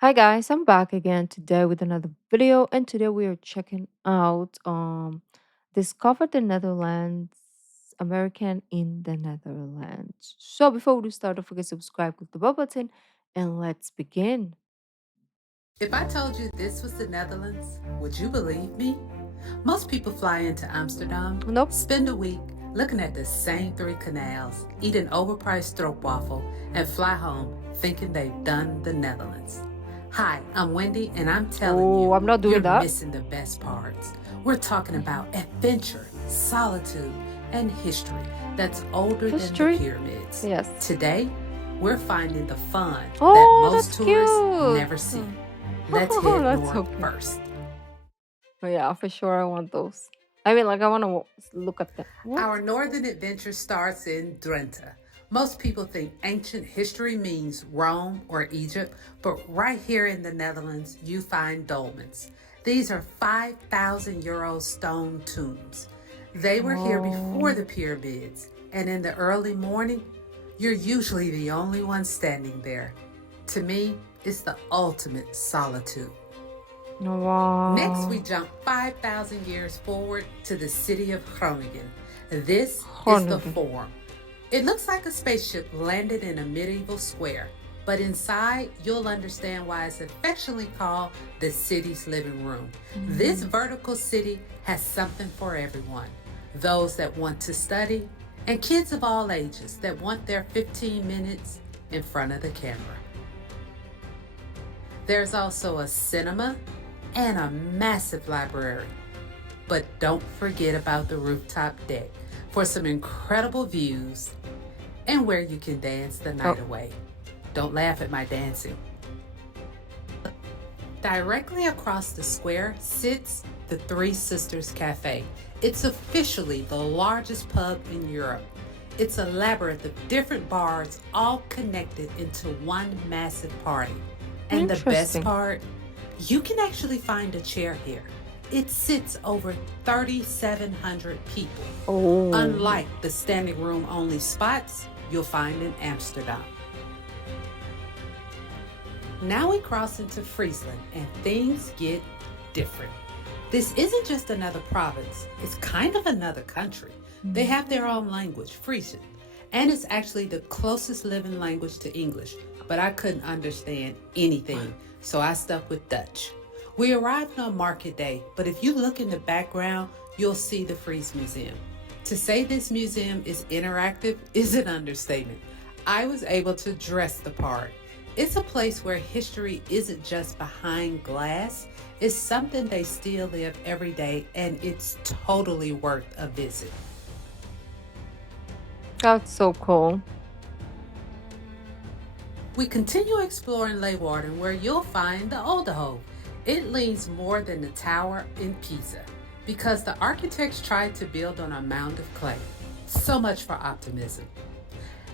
Hi guys, I'm back again today with another video, and today we are checking out Discover the Netherlands, American in the Netherlands. So before we do start, don't forget to subscribe, click the bell button, and let's begin. If I told you this was the Netherlands, would you believe me? Most people fly into Amsterdam, Nope. spend a week looking at the same three canals, eat an overpriced stroopwafel, and fly home thinking they've done the Netherlands. Hi, I'm Wendy, and I'm telling Oh, you, I'm not you're doing that. missing the best parts. We're talking about adventure, solitude, and history that's older than the History? pyramids. Yes. Today, we're finding the fun that Oh, most that's tourists cute. never see. Let's Oh, head that's north so cute. first. Oh yeah, for sure I want those. I mean, like I want to look at them. What? Our northern adventure starts in Drenthe. Most people think ancient history means Rome or Egypt, but right here in the Netherlands, you find dolmens. These are 5,000 euro stone tombs. They were here before Oh, the pyramids, and in the early morning, you're usually the only one standing there. To me, it's the ultimate solitude. Next, we wow. jump 5,000 years forward to the city of Groningen. This is the Groningen. Forum. It looks like a spaceship landed in a medieval square, but inside you'll understand why it's affectionately called the city's living room. This Mm. vertical city has something for everyone, those that want to study, and kids of all ages that want their 15 minutes in front of the camera. There's also a cinema and a massive library. But don't forget about the rooftop deck for some incredible views and where you can dance the Oh, night away. Don't laugh at my dancing. Directly across the square sits the Three Sisters Cafe. It's officially the largest pub in Europe. It's a labyrinth of different bars all connected into one massive party. And the best interesting. part, you can actually find a chair here. It sits over 3,700 people, Oh, unlike the standing room only spots you'll find in Amsterdam. Now we cross into Friesland and things get different. This isn't just another province, it's kind of another country. They have their own language, Frisian, and it's actually the closest living language to English, but I couldn't understand anything, so I stuck with Dutch. We arrived on market day, but if you look in the background, you'll see the Fries Museum. To say this museum is interactive is an understatement. I was able to dress the part. It's a place where history isn't just behind glass, it's something they still live every day, and it's totally worth a visit. that's so cool. We continue exploring Leeuwarden where you'll find the Oldenhof. It leans more than the tower in Pisa because the architects tried to build on a mound of clay. So much for optimism.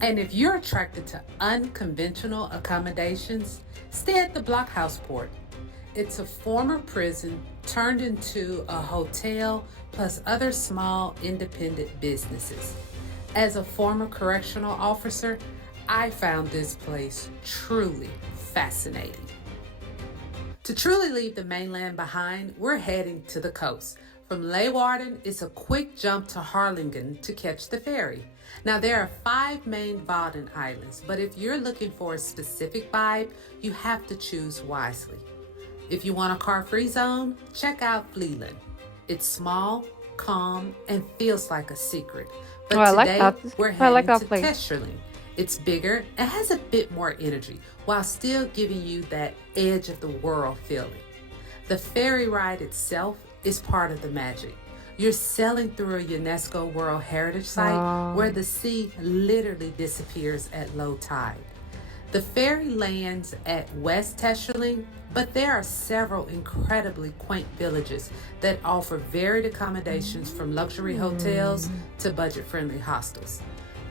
And if you're attracted to unconventional accommodations, stay at the Blockhousport. It's a former prison turned into a hotel plus other small independent businesses. As a former correctional officer, I found this place truly fascinating. To truly leave the mainland behind, we're heading to the coast. From Leeuwarden, it's a quick jump to Harlingen to catch the ferry. Now, there are 5 main Wadden islands, but if you're looking for a specific vibe, you have to choose wisely. If you want a car-free zone, check out Flevoland. It's small, calm, and feels like a secret. Oh, But I like today, that. we're I like heading that to place. Tescherling. It's bigger and has a bit more energy while still giving you that edge of the world feeling. The ferry ride itself is part of the magic. You're sailing through a UNESCO World Heritage Site where Wow. the sea literally disappears at low tide. The ferry lands at West Tescherling, but there are several incredibly quaint villages that offer varied accommodations from luxury hotels Mm, to budget-friendly hostels.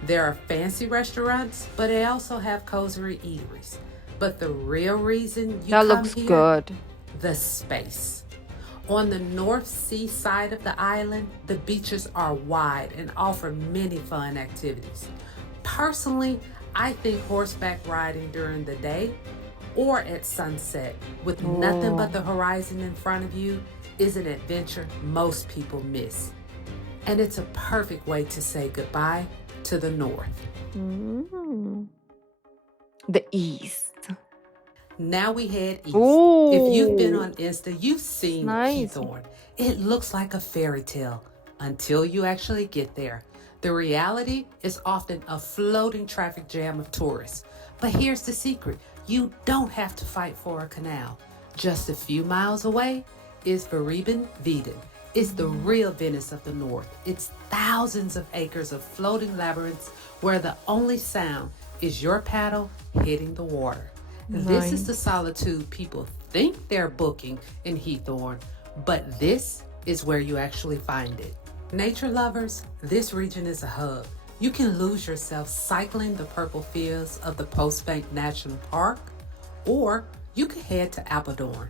There are fancy restaurants, but they also have cozy eateries. But the real reason you that come looks here, good. the space. On the North Sea side of the island, the beaches are wide and offer many fun activities. Personally, I think horseback riding during the day or at sunset with nothing but Oh. the horizon in front of you is an adventure most people miss. And it's a perfect way to say goodbye to the north. Mm. The East. Now we head east. If you've been Oh, on Insta, you've it's seen nice. Heathorn. It looks like a fairy tale until you actually get there. The reality is often a floating traffic jam of tourists. But here's the secret: you don't have to fight for a canal. Just a few miles away is Vereben Veden. It's the real Venice of the North. It's thousands of acres of floating labyrinths where the only sound is your paddle hitting the water. This is the Nice. solitude people think they're booking in Heathorn, but this is where you actually find it. Nature lovers, this region is a hub. You can lose yourself cycling the purple fields of the Postbank National Park, or you could head to Apeldoorn.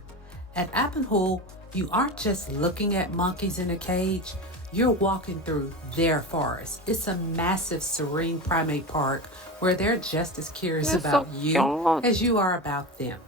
At Appenhul, you aren't just looking at monkeys in a cage, you're walking through their forest. It's a massive, serene primate park where they're just as curious You're so about you cute. as you are about them.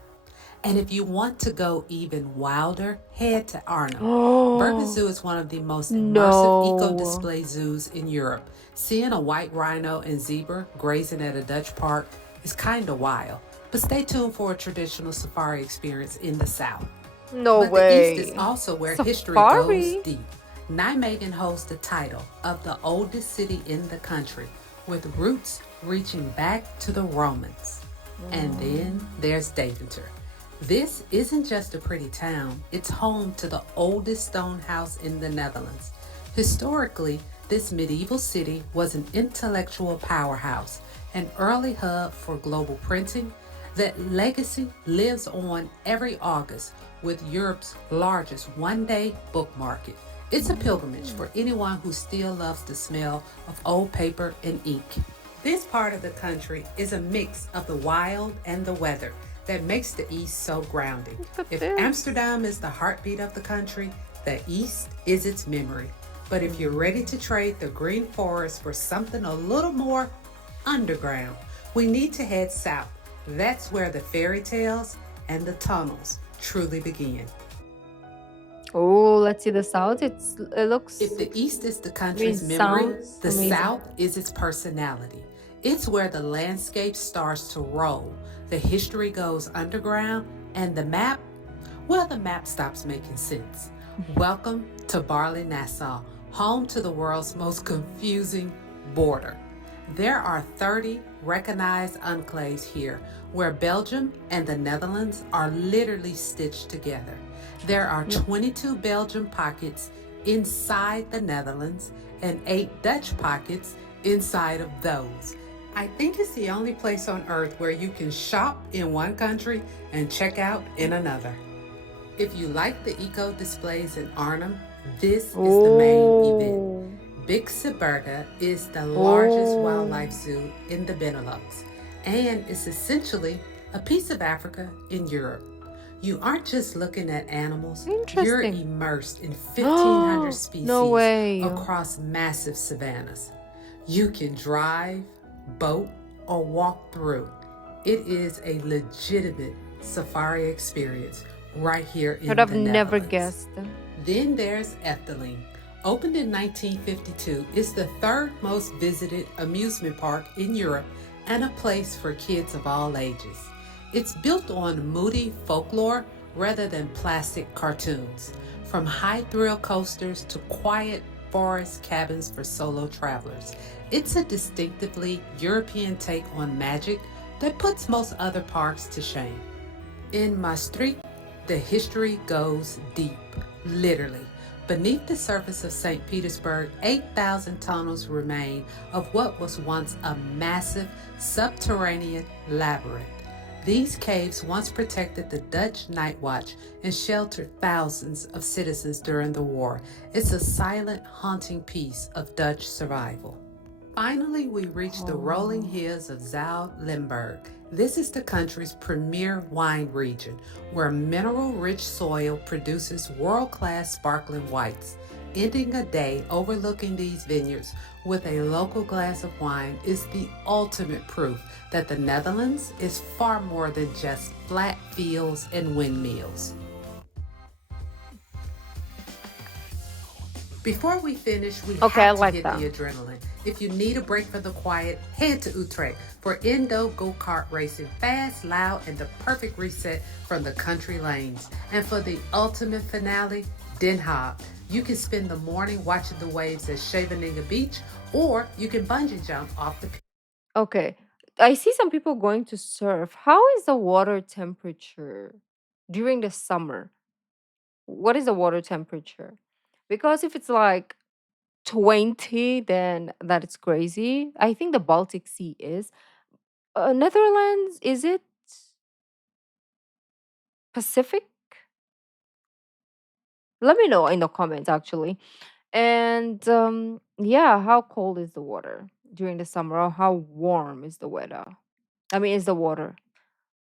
And if you want to go even wilder, head to Arnhem. Bergen Oh, Zoo is one of the most immersive no. eco-display zoos in Europe. Seeing a white rhino and zebra grazing at a Dutch park is kind of wild. But stay tuned for a traditional safari experience in the south. No But the East is way. also where history goes Safari? deep. Nijmegen holds the title of the oldest city in the country, with roots reaching back to the Romans. And then there's Deventer. This isn't just a pretty town, it's home to the oldest stone house in the Netherlands. Historically, this medieval city was an intellectual powerhouse, an early hub for global printing. That legacy lives on every August with Europe's largest one-day book market. It's a pilgrimage for anyone who still loves the smell of old paper and ink. This part of the country is a mix of the wild and the weather that makes the East so grounding. Look at If this. Amsterdam is the heartbeat of the country, the East is its memory. But if you're ready to trade the green forest for something a little more underground, we need to head south. That's where the fairy tales and the tunnels truly begin. Oh, let's see the south. It If looks, the East is the I mean, country's memory, sounds the amazing. South is its personality. It's where the landscape starts to roll, the history goes underground, and the map, well, the map stops making sense. Welcome to Barley Nassau, home to the world's most confusing border. There are 30 recognized enclaves here, where Belgium and the Netherlands are literally stitched together. There are 22 Belgian pockets inside the Netherlands and 8 Dutch pockets inside of those. I think it's the only place on earth where you can shop in one country and check out in another. If you like the eco displays in Arnhem, this is the main event. Oh, Bikepacking is the largest oh, wildlife zoo in the Benelux, and it's essentially a piece of Africa in Europe. You aren't just looking at animals, you're interesting. immersed in 1,500 No species way. across massive savannas. You can drive, boat, or walk through. It is a legitimate safari experience right here Could in have the never Netherlands. guessed. Then there's Efteling. Opened in 1952, it's the third most visited amusement park in Europe and a place for kids of all ages. It's built on moody folklore rather than plastic cartoons, from high thrill coasters to quiet forest cabins for solo travelers. It's a distinctively European take on magic that puts most other parks to shame. In Maastricht, the history goes deep, literally. Beneath the surface of St. Petersburg, 8,000 tunnels remain of what was once a massive subterranean labyrinth. These caves once protected the Dutch Night Watch and sheltered thousands of citizens during the war. It's a silent, haunting piece of Dutch survival. Finally, we reach the rolling Oh, hills of Zuid-Limburg. This is the country's premier wine region, where mineral-rich soil produces world-class sparkling whites. Ending a day overlooking these vineyards with a local glass of wine is the ultimate proof that the Netherlands is far more than just flat fields and windmills. Before we finish, we Okay, I have to like hit that. the adrenaline. If you need a break from the quiet, head to Utrecht for Indo go kart racing, fast, loud, and the perfect reset from the country lanes. And for the ultimate finale, Den Haag. You can spend the morning watching the waves at Scheveningen Beach, or you can bungee jump off the pier. Okay. I see some people going to surf. How is the water temperature during the summer? What is the water temperature? Because if it's like 20, then that is crazy. I think the Baltic Sea is. Netherlands, is it Pacific? Let me know in the comments actually. And yeah, how cold is the water during the summer, or how warm is the weather? I mean, is the water?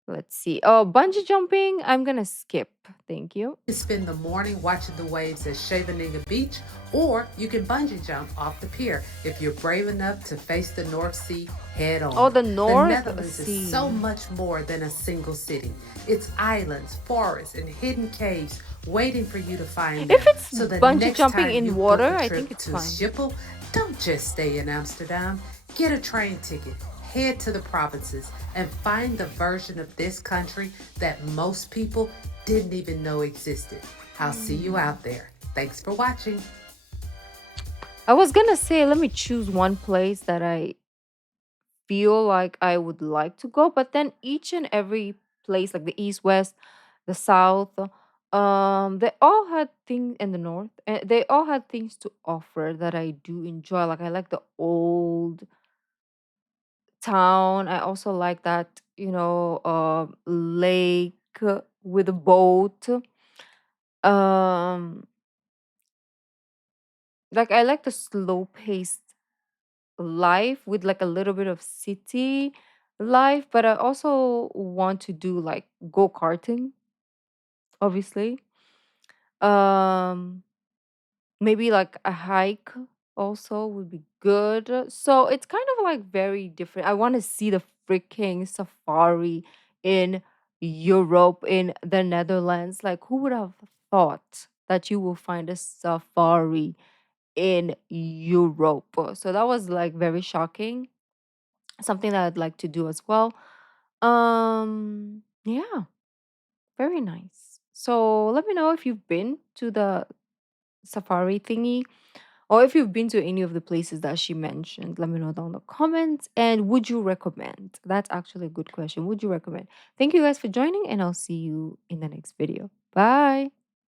Let's see. Oh, bungee jumping, I'm gonna skip. Thank you. You can spend the morning watching the waves at Scheveningen Beach, or you can bungee jump off the pier if you're brave enough to face the North Sea head Oh, on. the The North Netherlands is so Sea. much more than a single city. It's islands, forests, and hidden caves waiting for you to find If them. it's So the bungee next jumping time you in book water, a I think trip it's to fine. Schiphol, don't just stay in Amsterdam. Get a train ticket, head to the provinces, and find the version of this country that most people didn't even know existed. I'll see you Hmm. out there. Thanks for watching. I was gonna say, let me choose one place that I feel like I would like to go, but then each and every place, like the east, west, the south, they all had things in the north, and they all had things to offer that I do enjoy. Like I like the old town. I also like that, lake with a boat. Um, like I like the slow paced life with like a little bit of city life, but I also want to do like go karting, obviously. Um, maybe like a hike also would be good. So it's kind of like very different. I want to see the freaking safari in Europe, in the Netherlands. Like, who would have thought that you will find a safari in Europe? So that was like very shocking. Something that I'd like to do as well. Yeah, very nice. So let me know if you've been to the safari thingy, or if you've been to any of the places that she mentioned. Let me know down in the comments. And would you recommend? That's actually a good question. Would you recommend? Thank you guys for joining, and I'll see you in the next video. Bye.